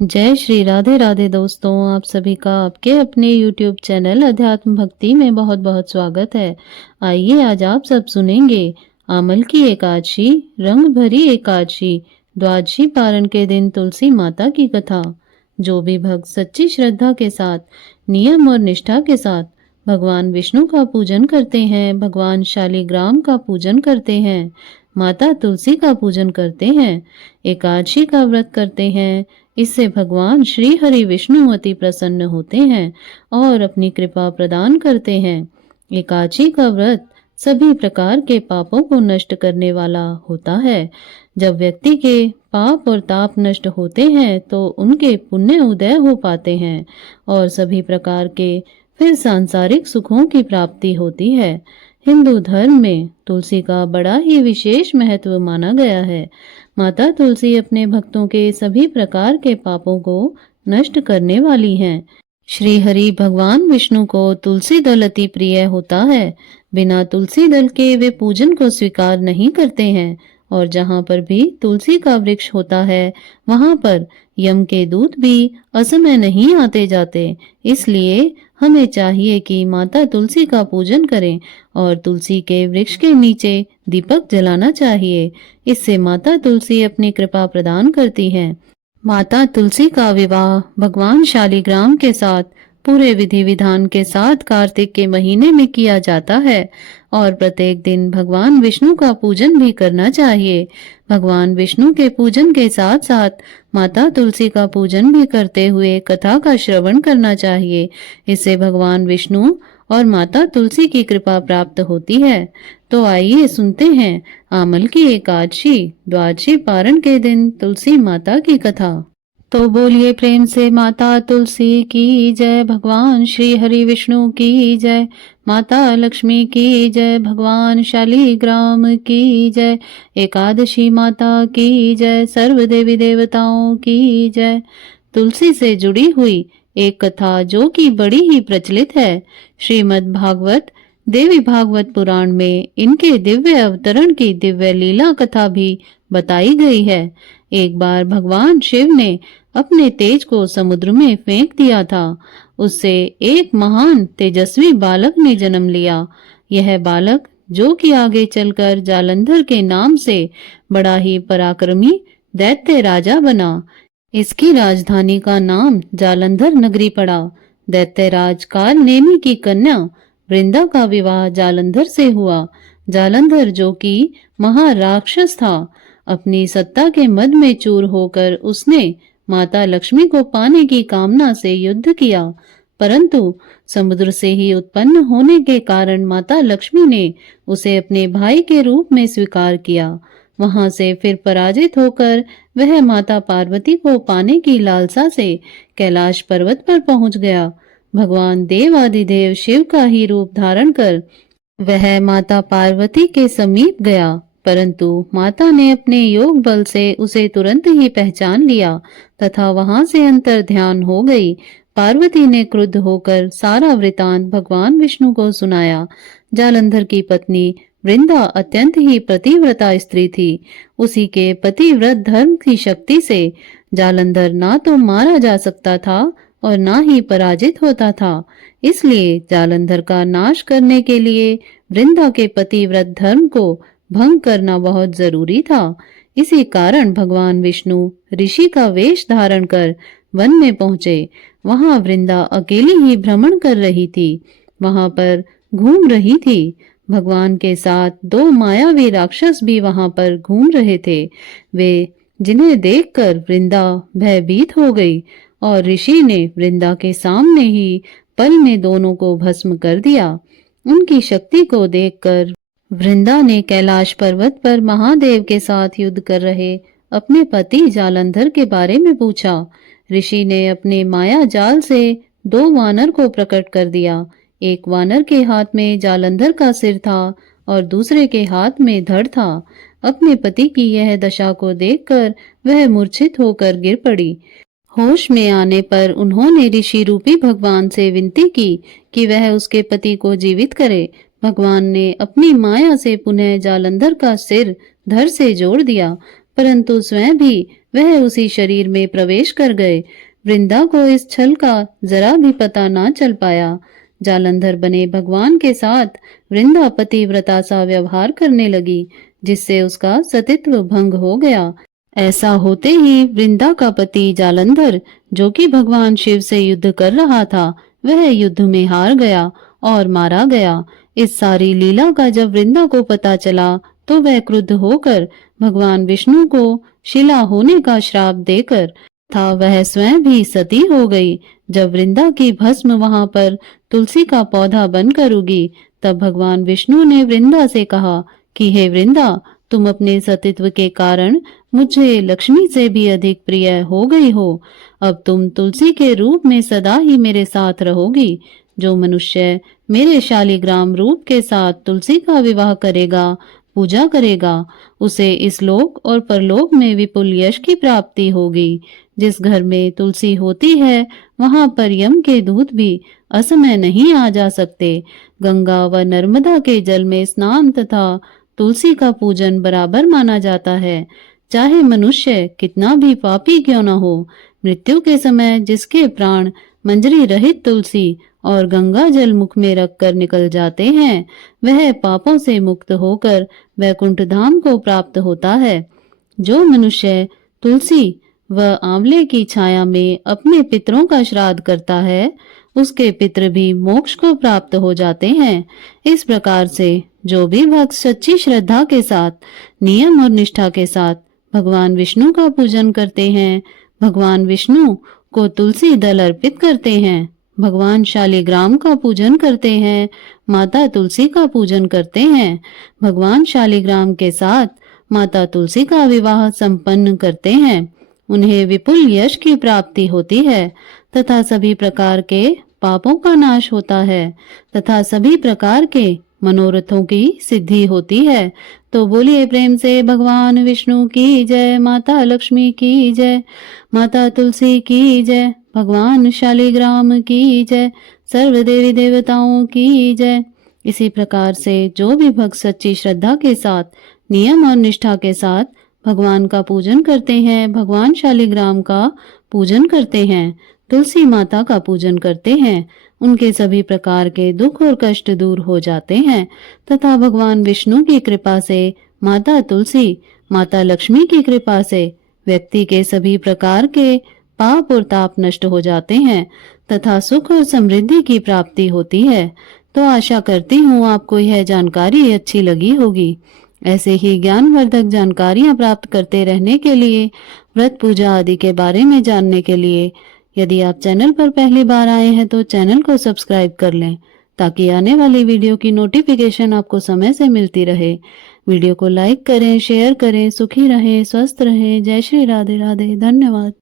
जय श्री राधे राधे दोस्तों, आप सभी का आपके अपने YouTube चैनल अध्यात्म भक्ति में बहुत बहुत स्वागत है। आइए आज आप सब सुनेंगे आमल की एकादशी, रंग भरी एकादशी, द्वादशी पारण के दिन तुलसी माता की कथा। जो भी भक्त सच्ची श्रद्धा के साथ, नियम और निष्ठा के साथ भगवान विष्णु का पूजन करते हैं, भगवान शालिग्राम का पूजन करते हैं, माता तुलसी का पूजन करते हैं, एकादशी का व्रत करते हैं, इससे भगवान श्री हरि विष्णु अति प्रसन्न होते हैं और अपनी कृपा प्रदान करते हैं। एकादशी का व्रत सभी प्रकार के पापों को नष्ट करने वाला होता है। जब व्यक्ति के पाप और ताप नष्ट होते हैं तो उनके पुण्य उदय हो पाते हैं और सभी प्रकार के फिर सांसारिक सुखों की प्राप्ति होती है। हिंदू धर्म में तुलसी का बड़ा ही विशेष महत्व माना गया है। माता तुलसी अपने भक्तों के सभी प्रकार के पापों को नष्ट करने वाली हैं। श्री हरि भगवान विष्णु को तुलसी दल अति प्रिय होता है। बिना तुलसी दल के वे पूजन को स्वीकार नहीं करते हैं और जहाँ पर भी तुलसी का वृक्ष होता है वहाँ पर यम के दूत भी असमय नहीं आते जाते। इसलिए हमें चाहिए कि माता तुलसी का पूजन करें और तुलसी के वृक्ष के नीचे दीपक जलाना चाहिए। इससे माता तुलसी अपनी कृपा प्रदान करती हैं। माता तुलसी का विवाह भगवान शालिग्राम के साथ पूरे विधि विधान के साथ कार्तिक के महीने में किया जाता है और प्रत्येक दिन भगवान विष्णु का पूजन भी करना चाहिए। भगवान विष्णु के पूजन के साथ साथ माता तुलसी का पूजन भी करते हुए कथा का श्रवण करना चाहिए। इससे भगवान विष्णु और माता तुलसी की कृपा प्राप्त होती है। तो आइए सुनते हैं आमल की एकादशी, द्वादशी पारण के दिन तुलसी माता की कथा। तो बोलिए प्रेम से माता तुलसी की जय, भगवान श्री हरि विष्णु की जय, माता लक्ष्मी की जय, भगवान शालिग्राम की जय, एकादशी माता की जय, सर्व देवी देवताओं की जय। तुलसी से जुड़ी हुई एक कथा जो कि बड़ी ही प्रचलित है। श्रीमद् भागवत देवी भागवत पुराण में इनके दिव्य अवतरण की दिव्य लीला कथा भी बताई गई है। एक बार भगवान शिव ने अपने तेज को समुद्र में फेंक दिया था। उससे एक महान तेजस्वी बालक ने जन्म लिया। यह बालक जो कि आगे चलकर जालंधर के नाम से बड़ा ही पराक्रमी दैत्य राजा बना। इसकी राजधानी का नाम जालंधर नगरी पड़ा। दैत्यराज कालनेमी की कन्या वृंदा का विवाह जालंधर से हुआ। जालंधर जो कि महाराक्षस था, अपनी सत्ता के मद में चूर होकर उसने माता लक्ष्मी को पाने की कामना से युद्ध किया, परंतु समुद्र से ही उत्पन्न होने के कारण माता लक्ष्मी ने उसे अपने भाई के रूप में स्वीकार किया। वहां से फिर पराजित होकर वह माता पार्वती को पाने की लालसा से कैलाश पर्वत पर पहुंच गया। भगवान देवादिदेव शिव का ही रूप धारण कर वह माता पार्वती के समीप गया, परंतु माता ने अपने योग बल से उसे तुरंत ही पहचान लिया तथा वहां से अंतर ध्यान हो गई। पार्वती ने क्रुद्ध होकर सारा वृतांत भगवान विष्णु को सुनाया। जालंधर की पत्नी वृंदा अत्यंत ही पतिव्रता स्त्री थी। उसी के पतिव्रत धर्म की शक्ति से जालंधर ना तो मारा जा सकता था और ना ही पराजित होता था। इसलिए जालंधर का नाश करने के लिए वृंदा के पतिव्रत धर्म को भंग करना बहुत जरूरी था। इसी कारण भगवान विष्णु ऋषि का वेश धारण कर वन में पहुंचे। वहां वृंदा अकेली ही भ्रमण कर रही थी, वहां पर घूम रही थी। भगवान के साथ दो मायावी राक्षस भी वहां पर घूम रहे थे। वे जिन्हें देखकर वृंदा भयभीत हो गई और ऋषि ने वृंदा के सामने ही पल में दोनों को भस्म कर दिया। उनकी शक्ति को देखकर वृंदा ने कैलाश पर्वत पर महादेव के साथ युद्ध कर रहे अपने पति जालंधर के बारे में पूछा। ऋषि ने अपने माया जाल से दो वानर को प्रकट कर दिया। एक वानर के हाथ में जालंधर का सिर था और दूसरे के हाथ में धड़ था। अपने पति की यह दशा को देखकर वह मूर्छित होकर गिर पड़ी। होश में आने पर उन्होंने ऋषि रूपी भगवान से विनती की कि वह उसके पति को जीवित करे। भगवान ने अपनी माया से पुनः जालंधर का सिर धड़ से जोड़ दिया, परंतु स्वयं भी वह उसी शरीर में प्रवेश कर गए। वृंदा को इस छल का जरा भी पता ना चल पाया। जालंधर बने भगवान के साथ वृंदा पतिव्रता सा व्यवहार करने लगी, जिससे उसका सतीत्व भंग हो गया। ऐसा होते ही वृंदा का पति जालंधर, जो कि भगवान शिव से युद्ध कर रहा था, वह युद्ध में हार गया और मारा गया। इस सारी लीला का जब वृंदा को पता चला तो वह क्रुद्ध होकर भगवान विष्णु को शिला होने का श्राप देकर था वह स्वयं भी सती हो गई। जब वृंदा की भस्म वहां पर तुलसी का पौधा बनकर उगी, तब भगवान विष्णु ने वृंदा से कहा कि हे वृंदा, तुम अपने सतीत्व के कारण मुझे लक्ष्मी से भी अधिक प्रिय हो गई हो। अब तुम तुलसी के रूप में सदा ही मेरे साथ रहोगी। जो मनुष्य मेरे शालिग्राम रूप के साथ तुलसी का विवाह करेगा, पूजा करेगा, उसे इस लोक और परलोक में विपुल यश की प्राप्ति होगी। जिस घर में तुलसी होती है, वहां पर यम के दूत भी असमय नहीं आ जा सकते। गंगा व नर्मदा के जल में स्नान तथा तुलसी का पूजन बराबर माना जाता है। चाहे मनुष्य कितना भी पापी क्यों न हो, मृत्यु के समय जिसके प्राण मंजरी रहित तुलसी और गंगा जल मुख में रखकर निकल जाते हैं, वह पापों से मुक्त होकर वैकुंठ धाम को प्राप्त होता है। जो मनुष्य तुलसी व आंवले की छाया में अपने पितरों का श्राद्ध करता है, उसके पितृ भी मोक्ष को प्राप्त हो जाते हैं। इस प्रकार से जो भी भक्त सच्ची श्रद्धा के साथ, नियम और निष्ठा के साथ भगवान विष्णु का पूजन करते हैं, भगवान विष्णु को तुलसी दल अर्पित करते हैं, भगवान शालिग्राम का पूजन करते हैं, माता तुलसी का पूजन करते हैं, भगवान शालिग्राम के साथ माता तुलसी का विवाह संपन्न करते हैं, उन्हें विपुल यश की प्राप्ति होती है तथा सभी प्रकार के पापों का नाश होता है तथा सभी प्रकार के मनोरथों की सिद्धि होती है। तो बोलिए प्रेम से भगवान विष्णु की जय, माता लक्ष्मी की जय, माता तुलसी की जय, भगवान शालिग्राम की जय, सर्व देवी देवताओं की जय। इसी प्रकार से जो भी भक्त सच्ची श्रद्धा के साथ, नियम और निष्ठा के साथ भगवान का पूजन करते हैं, भगवान शालिग्राम का पूजन करते हैं, तुलसी माता का पूजन करते हैं, उनके सभी प्रकार के दुख और कष्ट दूर हो जाते हैं तथा भगवान विष्णु की कृपा से, माता तुलसी, माता लक्ष्मी की कृपा से व्यक्ति के सभी प्रकार के पाप और ताप नष्ट हो जाते हैं तथा सुख और समृद्धि की प्राप्ति होती है। तो आशा करती हूँ आपको यह जानकारी अच्छी लगी होगी। ऐसे ही ज्ञानवर्धक जानकारियाँ प्राप्त करते रहने के लिए, व्रत पूजा आदि के बारे में जानने के लिए, यदि आप चैनल पर पहली बार आए हैं तो चैनल को सब्सक्राइब कर लें, ताकि आने वाली वीडियो की नोटिफिकेशन आपको समय से मिलती रहे। वीडियो को लाइक करें, शेयर करें। सुखी रहें, स्वस्थ रहें। जय श्री राधे राधे। धन्यवाद।